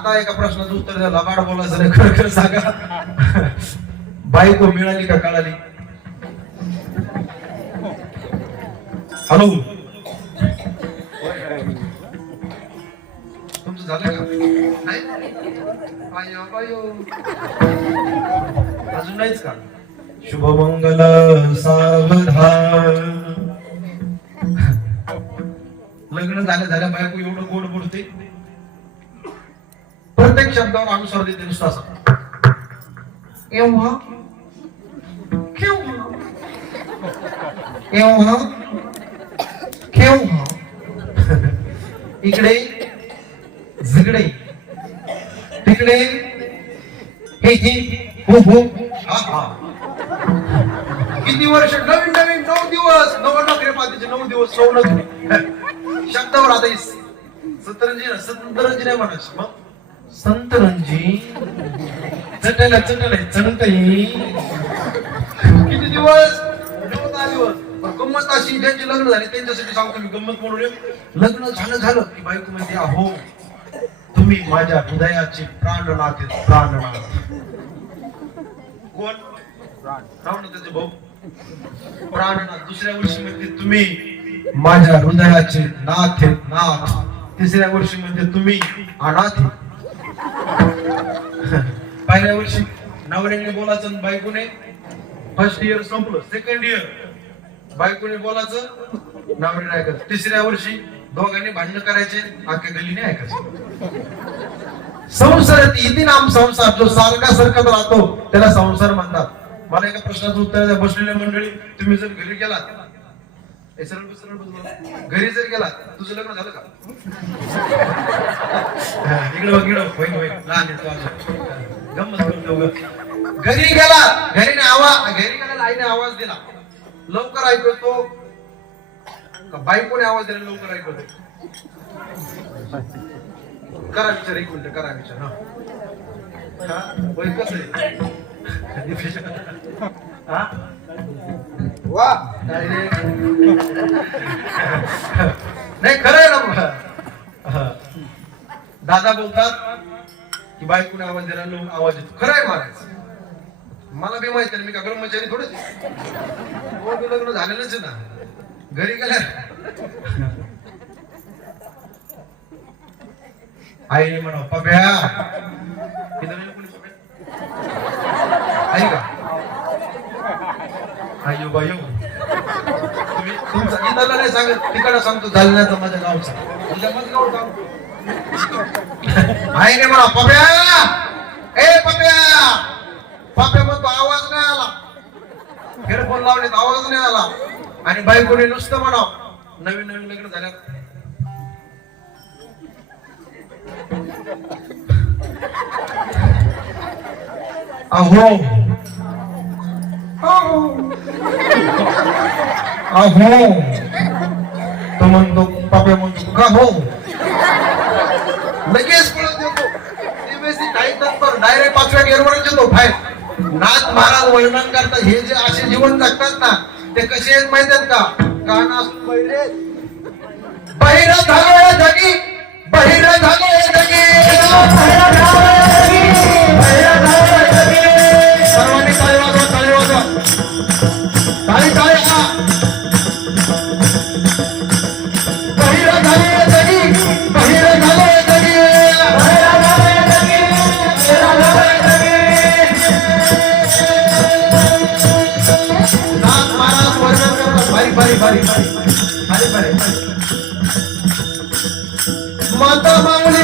आता एका प्रश्नाचं उत्तर द्या. लबाड बोलायचं नाही. खरं खरं सांगा. बायको मिळाली का कळाली हॅलो? तुमचं झालं का? नाही? आयो, आयो. अजून नाहीच का? शुभमंगल सावधान. लग्न झालं झाल्या बायको एवढं गोड बोलते. प्रत्येक शब्दावर अनुसार देते केव्हा? इकडे झगडे. तिकडे हे हे हो हो. हा हा. किती वर्ष? नवीन नवीन नऊ दिवस. नऊ नोकरी पाहिजे नऊ दिवस नऊ नोकरी शब्दावर आता. सतरंजी सतरंजी नाही म्हणायचं. मग? संतरंजी चटला चटला चणतई किती दिवस? दहा दिवस गंमत अशी ज्यांची लग्न झाली त्यांच्यासाठी सांगतो मी गंमत म्हणून लग्न झालं झालं की बायको म्हणते अहो तुम्ही माझ्या हृदयाचे प्राणनाथ प्राणनाथ कोण? रावण त्याचे भाऊ. प्राणनाथ दुसऱ्या वर्षी म्हणते तुम्ही माझ्या हृदयाचे नाथ नाथ तिसऱ्या वर्षी म्हणते तुम्ही अनाथ पहिल्या वर्षी नवऱ्याने बोलायचं बायकोने फर्स्ट इयर संपलं. सेकंड इयर बायकोने बोलायचं नवऱ्याने ऐकायचं. तिसऱ्या वर्षी दोघांनी भांडण करायचे आख्या गलीने ऐकायचं. संसार इथे नाम संसार. जो सारखा सरकत राहतो त्याला संसार म्हणतात. मला एका प्रश्नाचं उत्तर द्या. बसलेल्या मंडळी तुम्ही जर घरी गेलात सरळ सरळ घरी जर गेला तुझं लग्न झालं का? इकडं इकडं होईल होईल लहान आहे गमत करून घरी गेला घरी आवाज घरी गेला आईने आवाज दिला. लवकर ऐकतो बायकोने आवाज दिला लवकर ऐकतो करा विचार एक मिनिट करा विचार हा. हा? कसं आहे? हा? वा. नाही खरं आहे ना हा. दादा बोलतात की बायकोने आवाज दिला लोक आवाज येतो खरं आहे मला बी माहिती आहे मी का ब्रह्मचारी थोडंच हो, लग्न झालेलंच ना. घरी गेल्या. आईने म्हणा पब्या. आई का? आई बा येऊ. तुम्ही तुमचा इतरला नाही सांगत तिकडं सांगतो जालन्याचा माझ्या गावचा. तुझ्या माझं गाव सांगतो आईने म्हणा पप्या! ए पप्या! पप्या म्हणतो आवाज नाही आला. हेडफोन लावले आवाज नाही आला. आणि बायकोने नुसतं म्हणा नवीन नवीन लग्न झाल्या अहो. अहो. तो म्हणतो पाप्या म्हणतो का हो? लगेच पळत येतो. सीबीएसई काही तत्पर डायरेक्ट पाचव्या गेअरवरच येतो बाहेर नाथ महाराज वर्णन करतात. हे जे असे जीवन जगतात ना ते कसे आहेत माहीत आहेत का? कान असून बहिरे बहिर झालो या जगी. बहिर झालो जगी. भारी भारी भारी भारी माता माऊली